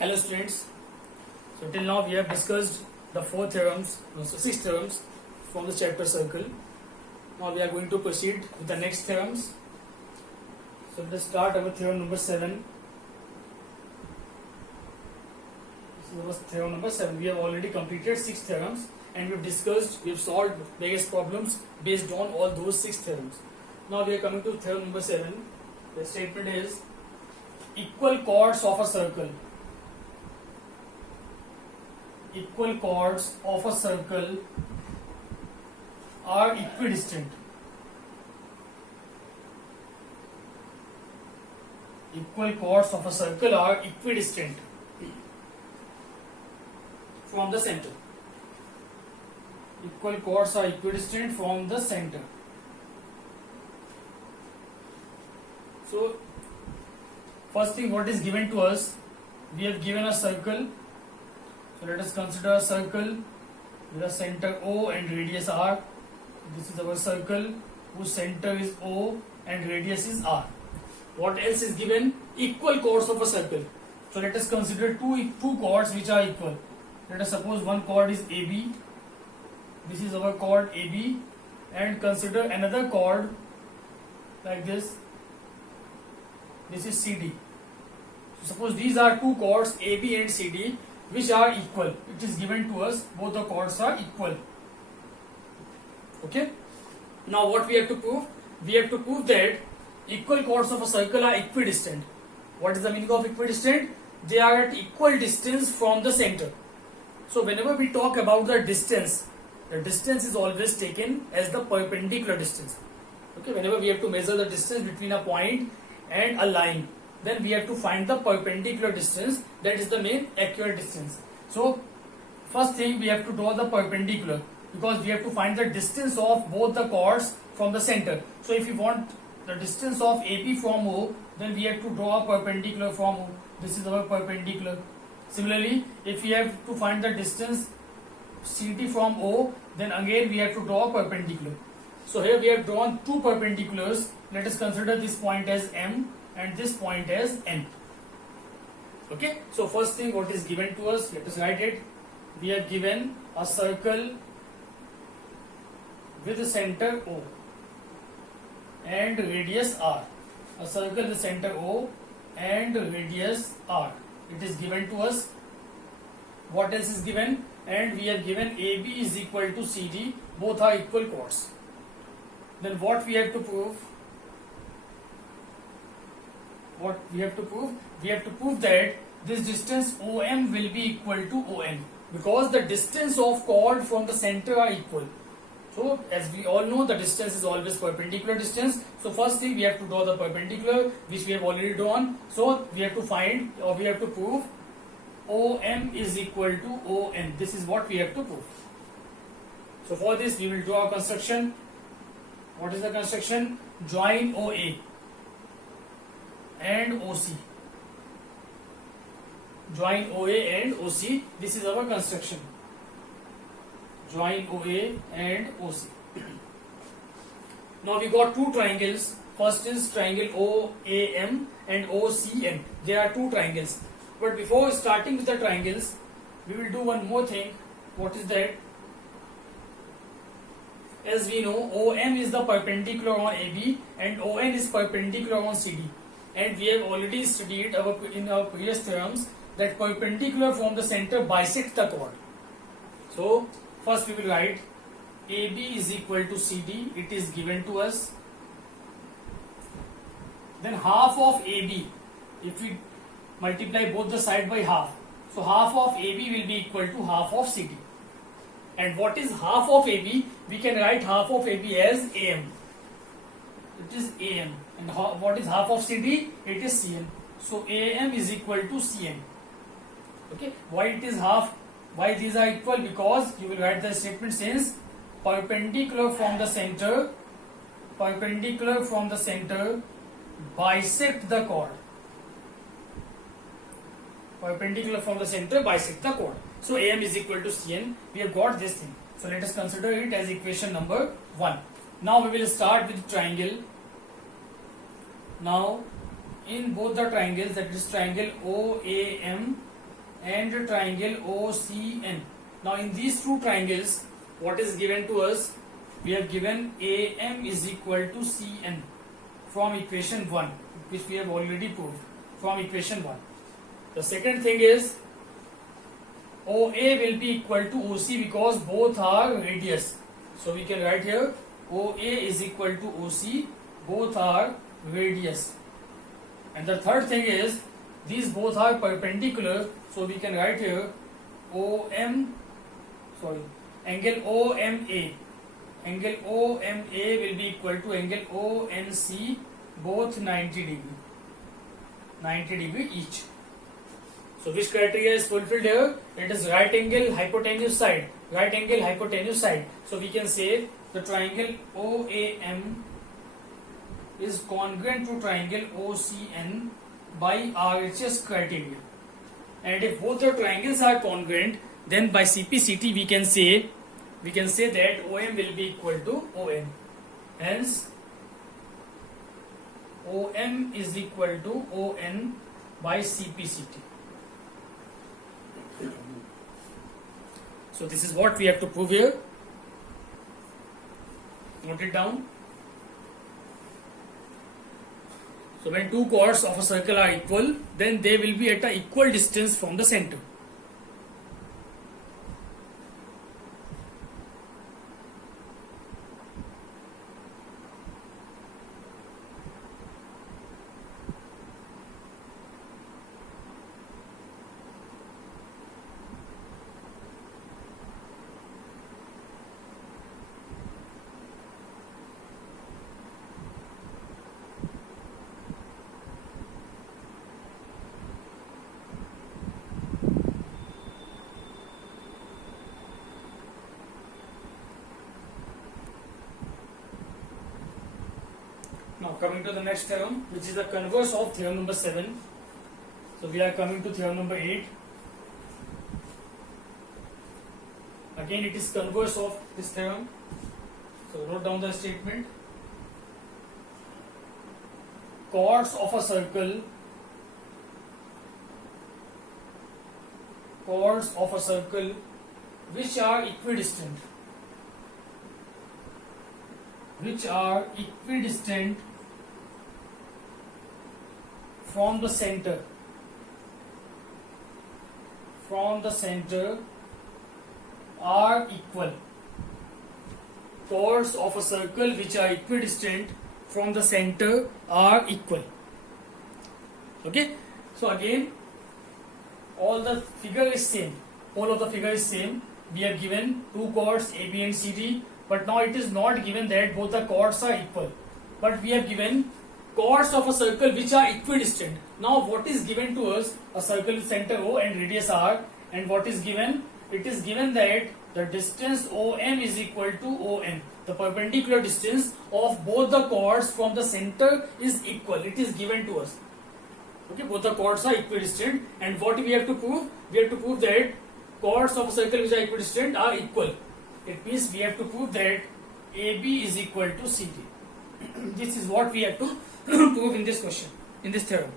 Hello students. So till now we have discussed the six theorems from the chapter circle. Now we are going to proceed with the next theorems. So let us start our theorem number 7. This was theorem number 7. We have already completed 6 theorems and we have solved various problems based on all those 6 theorems. Now we are coming to theorem number 7. The statement is equal chords of a circle. Equal chords of a circle are equidistant. Equal chords of a circle are equidistant from the center. Equal chords are equidistant from the center. So, first thing, what is given to us? We have given a circle. So let us consider a circle with a center O and radius R. This is our circle whose center is O and radius is R. What else is given? Equal chords of a circle. So let us consider two chords which are equal. Let us suppose one chord is AB. This is our chord AB, and consider another chord like this. This is CD. So suppose these are two chords AB and CD which are equal. It is given to us both the chords are equal. Okay. Now what we have to prove? We have to prove that equal chords of a circle are equidistant. What is the meaning of equidistant? They are at equal distance from the center. So whenever we talk about the distance is always taken as the perpendicular distance. Okay. Whenever we have to measure the distance between a point and a line, then we have to find the perpendicular distance, that is the main accurate distance. So first thing, we have to draw the perpendicular, because we have to find the distance of both the chords from the center. So if we want the distance of AP from O, then we have to draw a perpendicular from O. This is our perpendicular. Similarly, if we have to find the distance CD from O, then again we have to draw a perpendicular. So here we have drawn two perpendiculars. Let us consider this point as M and this point as N. Okay. So first thing, what is given to us? Let us write it. We have given a circle with center O and radius R. A circle with center O and radius R. It is given to us. What else is given? And we have given AB is equal to CD. Both are equal chords. Then what we have to prove? What we have to prove? We have to prove that this distance OM will be equal to ON, because the distance of chord from the center are equal. So as we all know, the distance is always perpendicular distance. So first thing, we have to draw the perpendicular, which we have already drawn. So we have to find, or we have to prove, OM is equal to ON. This is what we have to prove. So for this, we will draw a construction. What is the construction? Join OA and OC. Join OA and OC. This is our construction. Join OA and OC. Now we got two triangles. First is triangle OAM and OCN. There are two triangles. But before starting with the triangles, we will do one more thing. What is that? As we know, OM is the perpendicular on AB and ON is perpendicular on CD. And we have already studied in our previous theorems that perpendicular from the center bisect the chord. So first we will write AB is equal to CD. It is given to us. Then half of AB, if we multiply both the side by half, so half of AB will be equal to half of CD. And what is half of AB? We can write half of AB as AM. It is AM. And what is half of CD? It is CN. So AM is equal to CN. Okay. Why it is half? Why these are equal? Because you will write the statement since perpendicular from the center bisect the chord. Perpendicular from the center bisect the chord. So AM is equal to CN. We have got this thing. So let us consider it as equation number 1. Now we will start with triangle. Now in both the triangles, that is triangle OAM and triangle OCN. Now in these two triangles, what is given to us? We have given AM is equal to CN from equation 1, which we have already proved from equation 1. The second thing is OA will be equal to OC because both are radius. So we can write here OA is equal to OC, both are radius. And the third thing is these both are perpendicular, so we can write here angle OMA. Angle OMA will be equal to angle ONC, both 90 degree each. So which criteria is fulfilled here? It is right angle hypotenuse side. Right angle hypotenuse side. So we can say the triangle OAM is congruent to triangle OCN by RHS criteria. And if both the triangles are congruent, then by CPCT we can say that OM will be equal to ON. Hence OM is equal to ON by CPCT. So this is what we have to prove here. Note it down. So when two chords of a circle are equal, then they will be at an equal distance from the center. Now coming to the next theorem, which is the converse of theorem number 7. So we are coming to theorem number 8. Again it is converse of this theorem. So wrote down the statement. Chords of a circle which are equidistant from the center are equal. Chords of a circle which are equidistant from the center are equal. Okay, so again all the figure is same, whole of the figure is same. We have given two chords A, B and C, D, but now it is not given that both the chords are equal, but we have given chords of a circle which are equidistant. Now what is given to us? A circle with center O and radius R, and what is given? It is given that the distance OM is equal to ON. The perpendicular distance of both the chords from the center is equal. It is given to us. Okay, both the chords are equidistant, and what we have to prove? We have to prove that chords of a circle which are equidistant are equal. It means we have to prove that AB is equal to CD. This is what we have to prove in this question, in this theorem.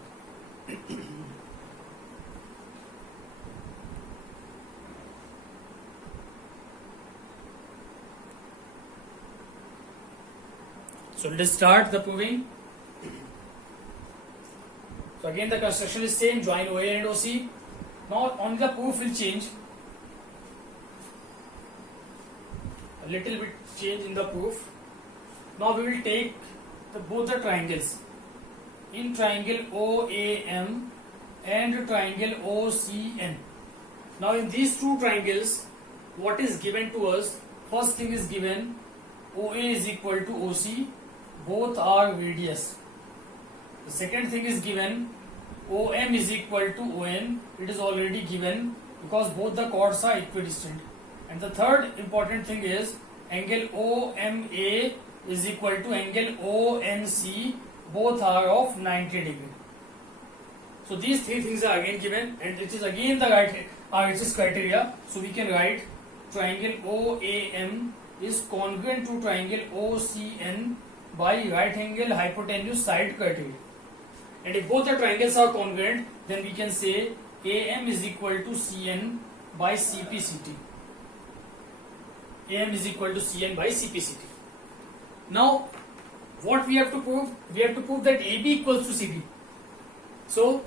So let's start the proving. So again the construction is same, join OA and OC. Now only the proof will change. A little bit change in the proof. Now we will take both the triangles. In triangle OAM and triangle OCN. Now in these two triangles, what is given to us? First thing is given OA is equal to OC, both are radius. The second thing is given OM is equal to ON, it is already given because both the chords are equidistant. And the third important thing is angle OMA is equal to angle ONC, both are of 90 degree. So these three things are again given, and it is again the right RHS criteria. So we can write triangle OAM is congruent to triangle OCN by right angle hypotenuse side criteria. And if both the triangles are congruent, then we can say AM is equal to CN by CPCT. AM is equal to CN by CPCT. Now, what we have to prove? We have to prove that AB equals to CD. So,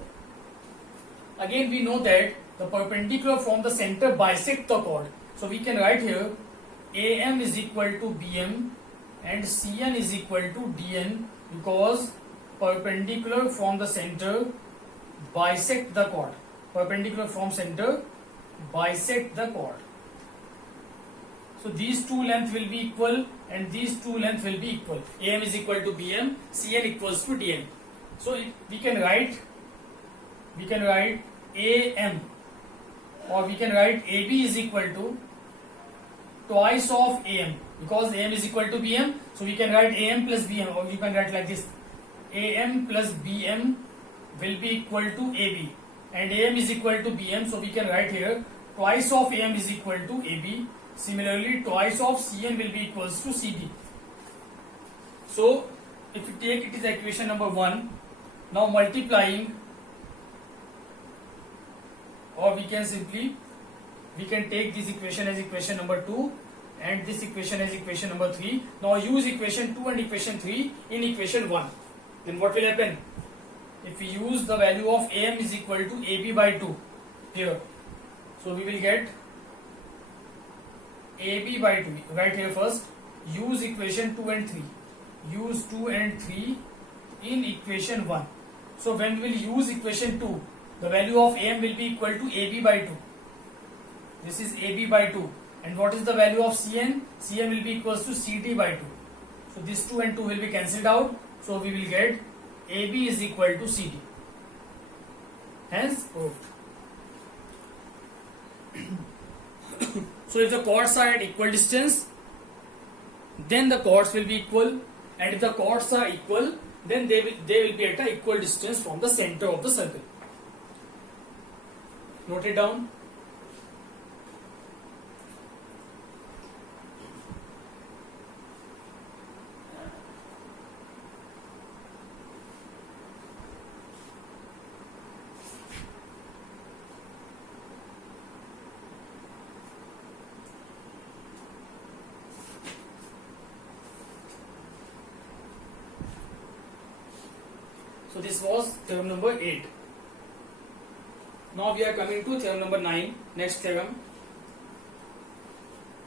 again we know that the perpendicular from the center bisect the chord. So, we can write here AM is equal to BM and CN is equal to DN because perpendicular from the center bisect the chord. Perpendicular from center bisect the chord. So these two lengths will be equal and these two lengths will be equal. AM is equal to BM, CN equals to DN. So we can write AM or we can write AB is equal to twice of AM because AM is equal to BM. So we can write AM plus BM, or you can write like this: AM plus BM will be equal to AB, and AM is equal to BM. So we can write here twice of AM is equal to AB. Similarly, twice of CN will be equals to CD. So if you take it is equation number 1, now multiplying, or we can take this equation as equation number 2 and this equation as equation number 3. Now use equation 2 and equation 3 in equation 1. Then what will happen? If we use the value of AM is equal to AB by 2 here, so we will get AB by 2. Right here first, use equation 2 and 3. Use 2 and 3 in equation 1. So when we will use equation 2, the value of AM will be equal to AB by 2. This is AB by 2. And what is the value of CN? CN will be equals to CD by 2. So this 2 and 2 will be cancelled out. So we will get AB is equal to CD. Hence proved. So if the chords are at equal distance, then the chords will be equal, and if the chords are equal, then they will be at an equal distance from the center of the circle. Note it down. So this was theorem number 8. Now we are coming to theorem number 9, next theorem.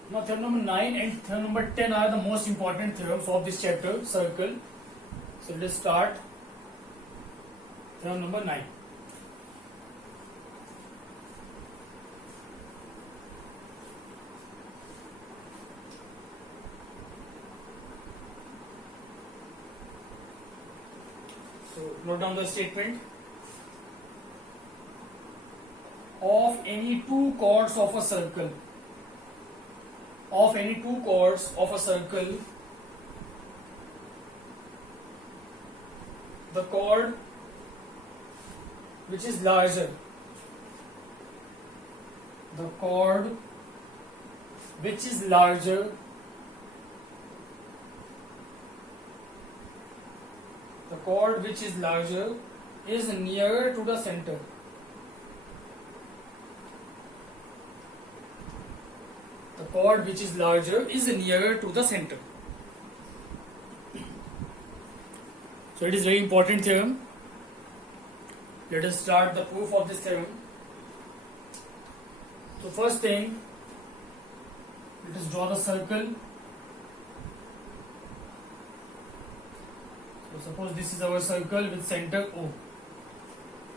Now theorem number 9 and theorem number 10 are the most important theorems of this chapter, circle. So let us start theorem number 9. So note down the statement. Of any two chords of a circle, the chord which is larger, is nearer to the center. The chord which is larger is nearer to the center. So it is very important theorem. Let us start the proof of this theorem. So first thing, let us draw the circle. So suppose this is our circle with center O,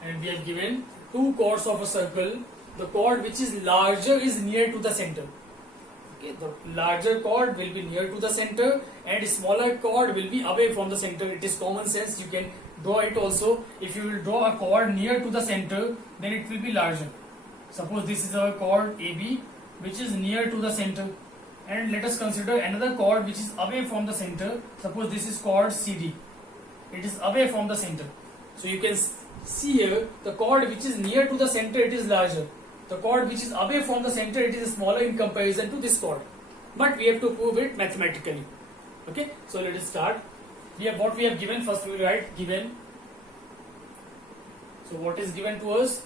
and we have given two chords of a circle. The chord which is larger is near to the center. Okay, the larger chord will be near to the center and smaller chord will be away from the center. It is common sense. You can draw it also. If you will draw a chord near to the center, then it will be larger. Suppose this is our chord AB, which is near to the center, and let us consider another chord which is away from the center. Suppose this is chord CD. It is away from the center. So you can see here the chord which is near to the center, it is larger. The chord which is away from the center, it is smaller in comparison to this chord. But we have to prove it mathematically. Okay, so let us start. What we have given, first we will write given. So what is given to us?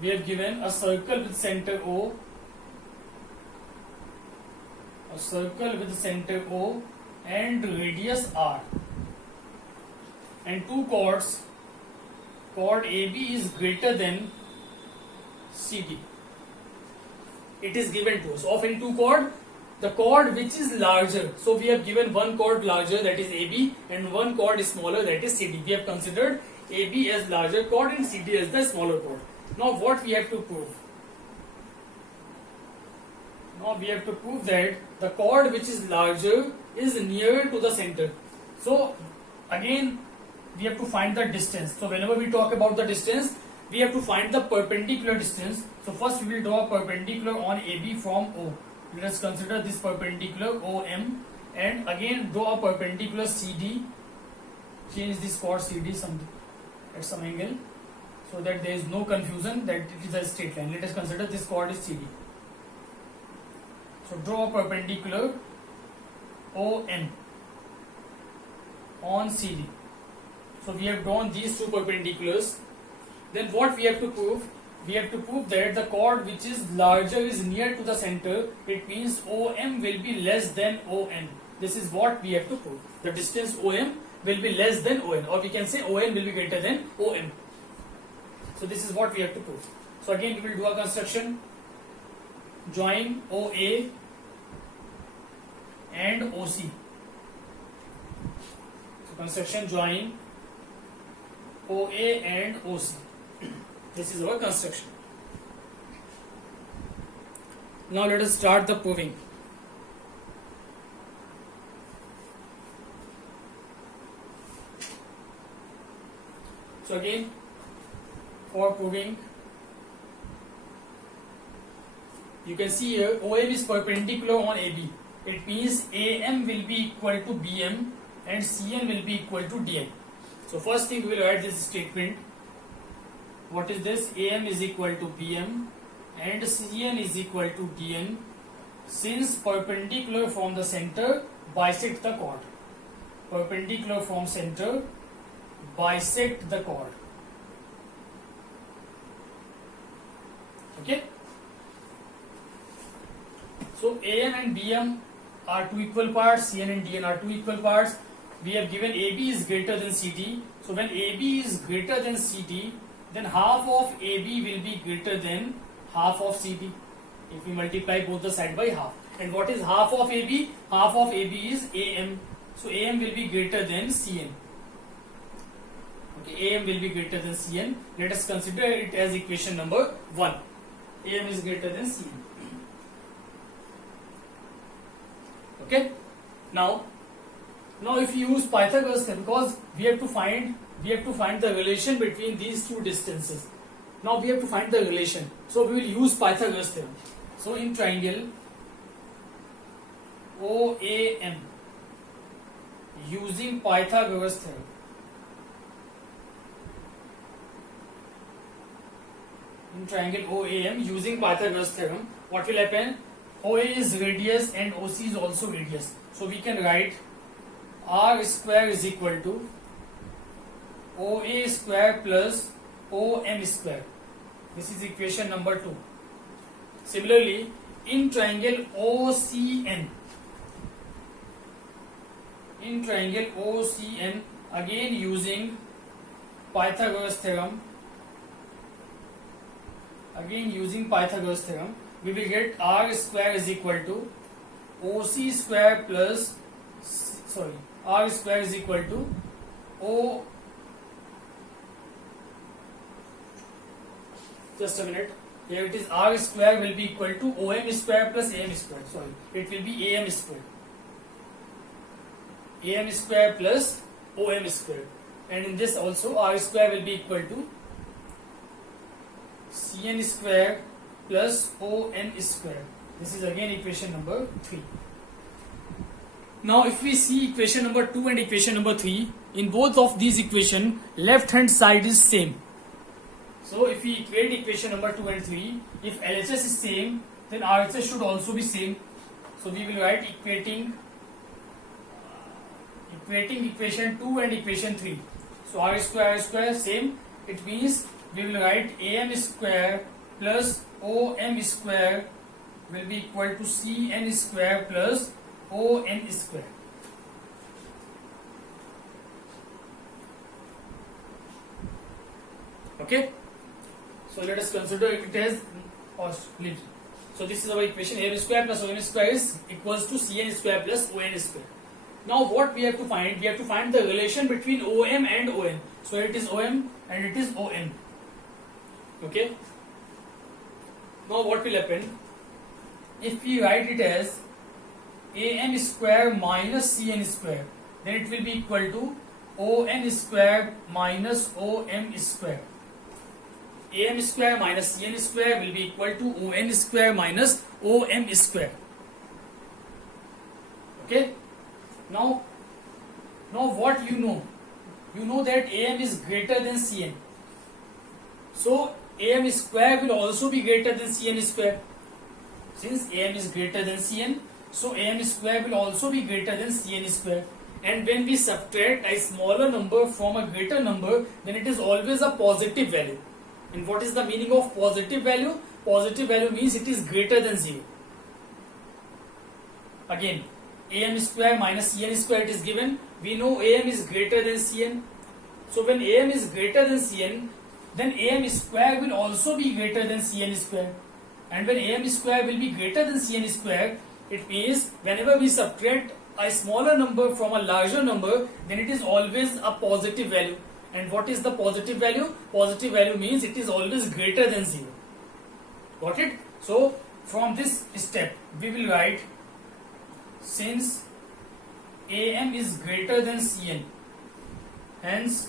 we have given a circle with center O, a circle with center O and radius R, and two chords, chord AB is greater than CD. It is given to us. Of in two chord, the chord which is larger. So we have given one chord larger, that is AB, and one chord is smaller, that is CD. We have considered AB as larger chord and CD as the smaller chord. Now what we have to prove? Now we have to prove that the chord which is larger is nearer to the center. So again we have to find the distance. So whenever we talk about the distance, we have to find the perpendicular distance. So first we will draw a perpendicular on AB from O. Let us consider this perpendicular OM, and again draw a perpendicular CD. Change this chord CD at some angle, so that there is no confusion that it is a straight line. Let us consider this chord is CD. So draw a perpendicular ON on CD. So we have drawn these two perpendiculars. Then what we have to prove? We have to prove that the chord which is larger is near to the center. It means OM will be less than ON. This is what we have to prove. The distance OM will be less than ON, or we can say ON will be greater than OM. So this is what we have to prove. So again we will do a construction. Join OA and OC. So construction, join OA and OC. This is our construction. Now let us start the proving. So again, for proving, you can see here OM is perpendicular on AB. It means AM will be equal to BM and CN will be equal to DN. So first thing we will write this statement. What is this? AM is equal to BM and CN is equal to DN, since perpendicular from the center bisect the chord. Perpendicular from center bisect the chord. Okay. So AM and BM are two equal parts, CN and DN are two equal parts. We have given AB is greater than CD. So when AB is greater than CD, then half of AB will be greater than half of CD. If we multiply both the side by half. And what is half of AB? Half of AB is AM. So AM will be greater than CN. Okay, AM will be greater than CN. Let us consider it as equation number 1. AM is greater than CN. Okay. Now if you use Pythagoras theorem, because we have to find the relation between these two distances. Now we have to find the relation. So we will use Pythagoras theorem. So in triangle OAM, using Pythagoras theorem, in triangle OAM using Pythagoras theorem, what will happen? OA is radius and OC is also radius. So we can write R square is equal to OA square plus OM square. This is equation number 2. Similarly, in triangle OCN, again using Pythagoras theorem, we will get R square is equal to OC square plus R square is equal to O. Just a minute. Here it is R square will be equal to OM square plus AM square. Sorry, it will be AM square. AM square plus OM square. And in this also R square will be equal to CN square plus ON square. This is again equation number 3. Now if we see equation number 2 and equation number 3, in both of these equations, left hand side is same. So if we equate equation number 2 and 3, if LHS is same, then RHS should also be same. So we will write equating equation 2 and equation 3. So R square same. It means we will write am square plus om square will be equal to cn square plus on square. Okay, so let us consider it as leave. So this is our equation. Am square plus on square is equals to cn square plus on square. Now what we have to find? We have to find the relation between om and on. So it is om and it is on. Okay. Now what will happen? If we write it as am square minus cn square, then it will be equal to on square minus om square. Am square minus cn square will be equal to on square minus om square. Okay. Now what you know? You know that am is greater than cn. So am square will also be greater than cn square. Since am is greater than cn, so am square will also be greater than cn square. And when we subtract a smaller number from a greater number, then it is always a positive value. And what is the meaning of positive value? Positive value means it is greater than 0. Again, am square minus cn square it is given. We know am is greater than cn. So when am is greater than cn, then am square will also be greater than cn square. And when am square will be greater than cn square, it means whenever we subtract a smaller number from a larger number, then it is always a positive value. And what is the positive value? Positive value means it is always greater than 0. Got it? So from this step we will write, since am is greater than cn, hence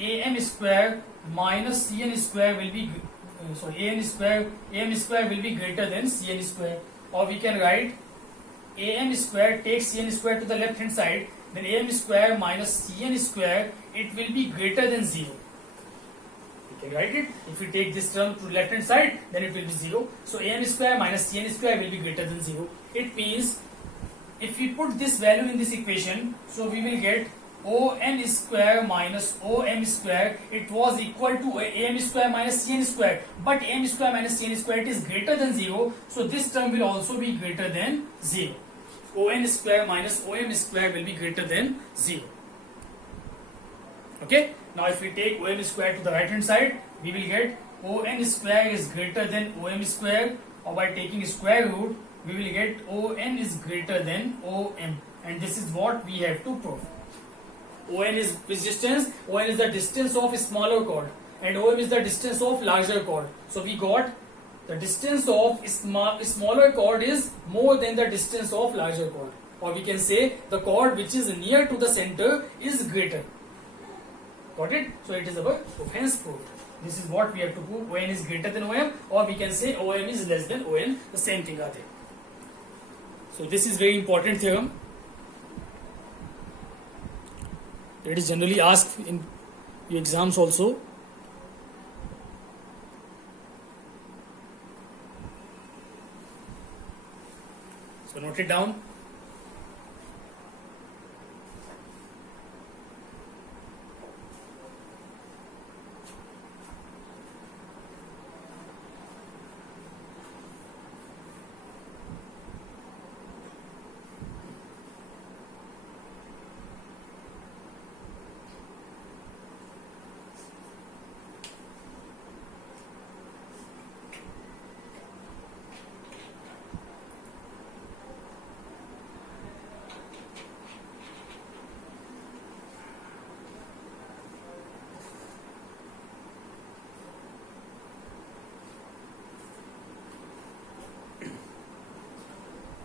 am square minus cn square will be am square will be greater than cn square. Or we can write am square, take cn square to the left hand side, then am square minus cn square, it will be greater than 0. We can write it. If we take this term to left hand side, then it will be 0. So am square minus cn square will be greater than 0. It means if we put this value in this equation, so we will get on square minus om square, it was equal to am square minus cn square, but am square minus cn square it is greater than 0, so this term will also be greater than 0. On square minus om square will be greater than 0. Okay, now if we take om square to the right hand side, we will get on square is greater than om square, or by taking square root we will get on is greater than om, and this is what we have to prove. On is which distance? On is the distance of smaller chord and om is the distance of larger chord. So we got the distance of smaller chord is more than the distance of larger chord, or we can say the chord which is near to the center is greater. Got it? So it is our hence proved. This is what we have to prove. On is greater than om, or we can say om is less than on. The same thing are there. So this is very important theorem. It is generally asked in your exams also. So note it down.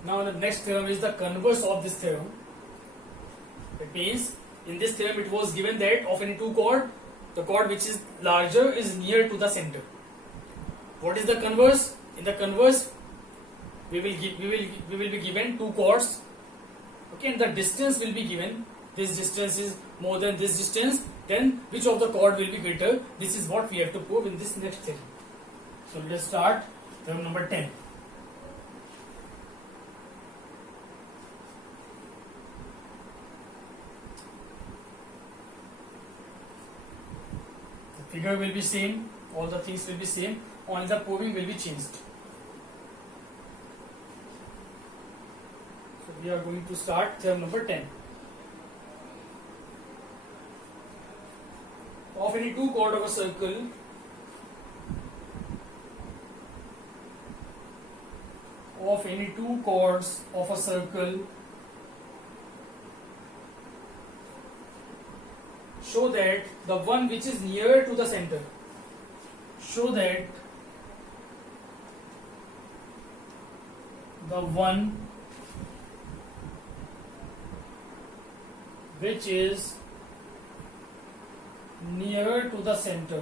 Now the next theorem is the converse of this theorem. It means in this theorem it was given that of any two chord, the chord which is larger is near to the center. What is the converse? In the converse, we will be given two chords. Okay, and the distance will be given. This distance is more than this distance. Then which of the chord will be greater? This is what we have to prove in this next theorem. So let us start theorem number 10. figure will be same, all the things will be same, only the proving will be changed. So we are going to start theorem number 10. Of any two chord of a circle, of any two chords of a circle, show that the one which is near to the center, show that the one which is nearer to the center,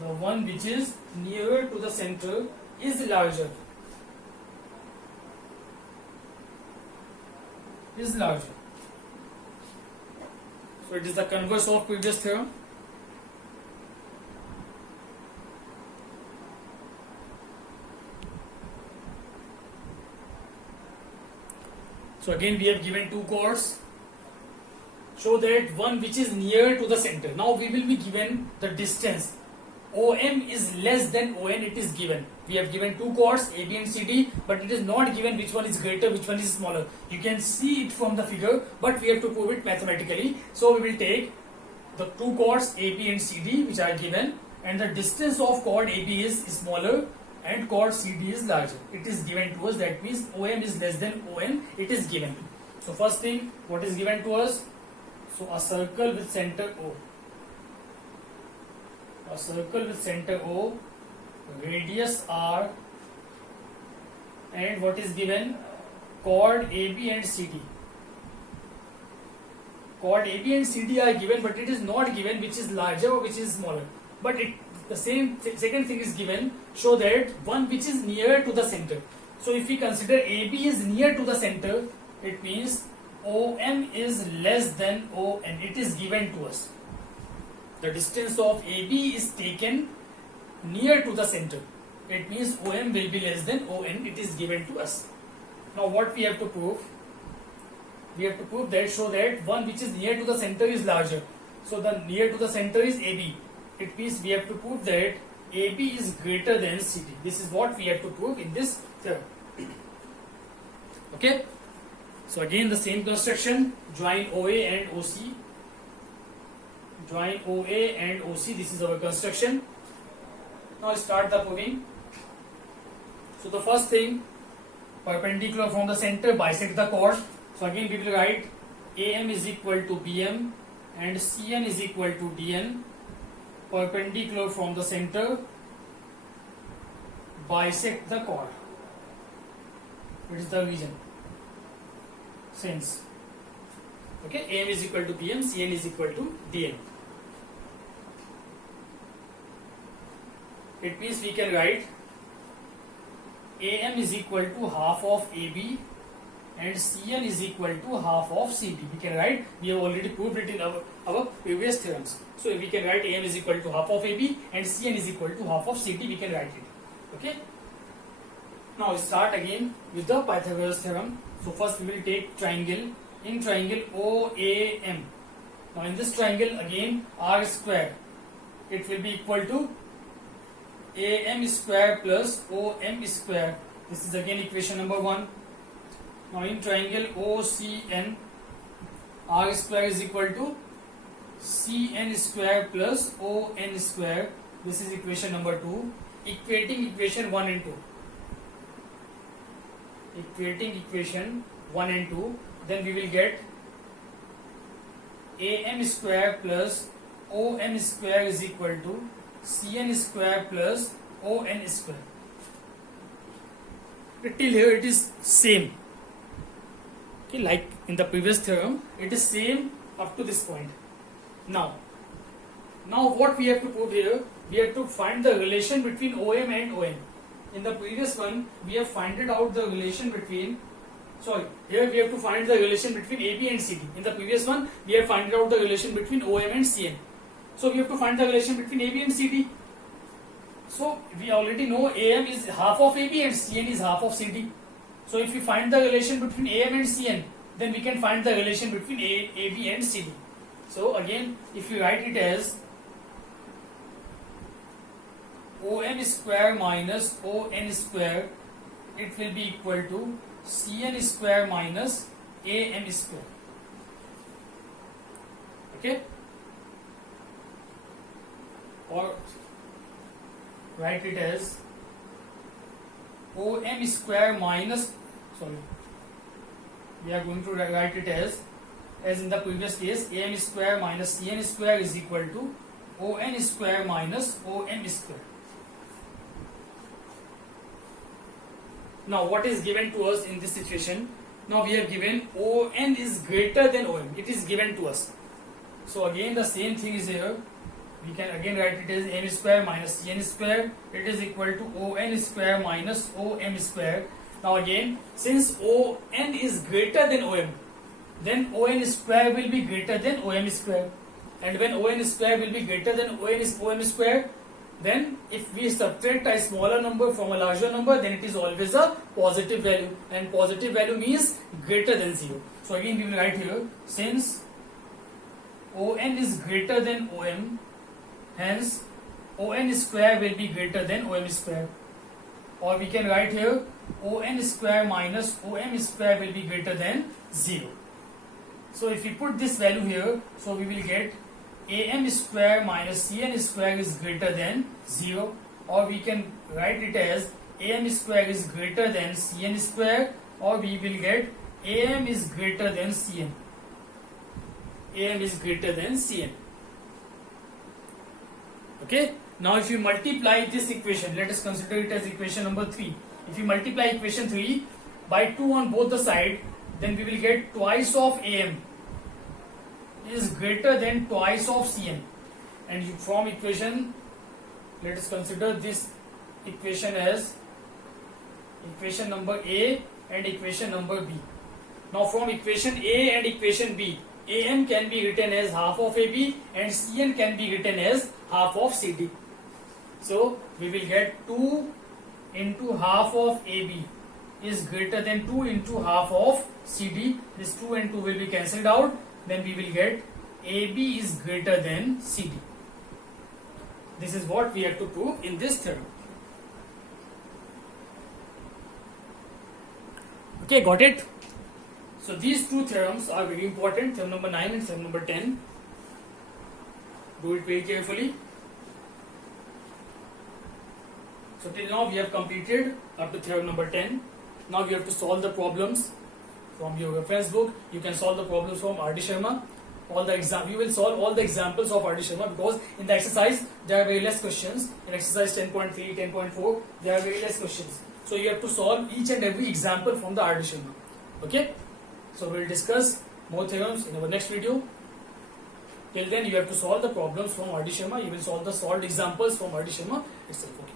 the one which is nearer to the center is larger, is larger. So it is the converse of previous theorem. So again we have given two chords. Show that one which is near to the center. Now we will be given the distance. OM is less than ON, it is given. We have given two chords AB and CD, but it is not given which one is greater, which one is smaller. You can see it from the figure, but we have to prove it mathematically. So we will take the two chords AB and CD which are given, and the distance of chord AB is smaller and chord CD is larger. It is given to us, that means OM is less than ON, it is given. So first thing, what is given to us? So a circle with center O. A circle with center O, radius R, and what is given? Chord AB and CD. Chord AB and CD are given, but it is not given which is larger or which is smaller. But the same second thing is given. Show that one which is near to the center. So if we consider AB is near to the center, it means OM is less than ON. It is given to us. The distance of AB is taken near to the center. It means OM will be less than ON. It is given to us. Now what we have to prove? We have to prove that, show that one which is near to the center is larger. So the near to the center is AB. It means we have to prove that AB is greater than CD. This is what we have to prove in this theorem. Okay. So again the same construction, join OA and OC. Join OA and OC, this is our construction. Now start the proving. So the first thing, perpendicular from the center, bisect the chord. So again we will write AM is equal to BM and CN is equal to DN. Perpendicular from the center, bisect the chord. It is the region. Since okay, AM is equal to BM, CN is equal to DN. It means we can write AM is equal to half of AB and Cn is equal to half of CD. We can write, we have already proved it in our previous theorems. So we can write AM is equal to half of AB and Cn is equal to half of CD. We can write it. Okay. Now start again with the Pythagoras theorem. So first we will take triangle. In triangle OAM. Now in this triangle again R square. It will be equal to AM square plus OM square. This is again equation number 1. Now in triangle OCN, R square is equal to CN square plus ON square. This is equation number 2. Equating equation 1 and 2. Equating equation 1 and 2. Then we will get AM square plus OM square is equal to Cn square plus On square. Till here it is same. Okay, like in the previous theorem, it is same up to this point. Now what we have to prove here? We have to find the relation between OM and ON. In the previous one, we have found out the relation between. Here we have to find the relation between AB and CD. In the previous one, we have found out the relation between OM and CN. So we have to find the relation between AB and CD. So we already know AM is half of AB and CN is half of CD. So if we find the relation between AM and CN, then we can find the relation between AB and CD. So again, if you write it as OM square minus ON square, it will be equal to CN square minus AM square. Okay? Or write it as OM square minus, sorry, we are going to write it as in the previous case, AM square minus CN square is equal to ON square minus OM square. Now what is given to us in this situation? Now we have given ON is greater than OM. It is given to us. So again the same thing is here. We can again write it as M square minus CN square. It is equal to ON square minus OM square. Now again, since ON is greater than OM, then ON square will be greater than OM square. And when ON square will be greater than OM square, then if we subtract a smaller number from a larger number, then it is always a positive value, and positive value means greater than 0. So again we will write here, since ON is greater than OM, hence ON square will be greater than OM square. Or we can write here, ON square minus OM square will be greater than 0. So if we put this value here, so we will get AM square minus CN square is greater than 0, or we can write it as AM square is greater than CN square, or we will get AM is greater than CN. AM is greater than CN. Okay. Now if you multiply this equation, let us consider it as equation number 3. If you multiply equation 3 by 2 on both the side, then we will get twice of AM is greater than twice of CN. And from equation, let us consider this equation as equation number A and equation number B. Now from equation A and equation B, AM can be written as half of AB and CN can be written as half of CD. So we will get 2 into half of AB is greater than 2 into half of CD. This 2 and 2 will be cancelled out. Then we will get AB is greater than CD. This is what we have to prove in this theorem. Okay, got it? So these two theorems are very important, theorem number 9 and theorem number 10. Do it very carefully. So till now we have completed up to theorem number 10. Now we have to solve the problems from your reference book. You can solve the problems from R.D. Sharma. You will solve all the examples of R.D. Sharma, because in the exercise there are very less questions. In exercise 10.3, 10.4 there are very less questions. So you have to solve each and every example from the R.D. Sharma. Okay? So we will discuss more theorems in our next video. Till then you have to solve the problems from R.D. Sharma. You will solve the solved examples from R.D. Sharma itself. Okay.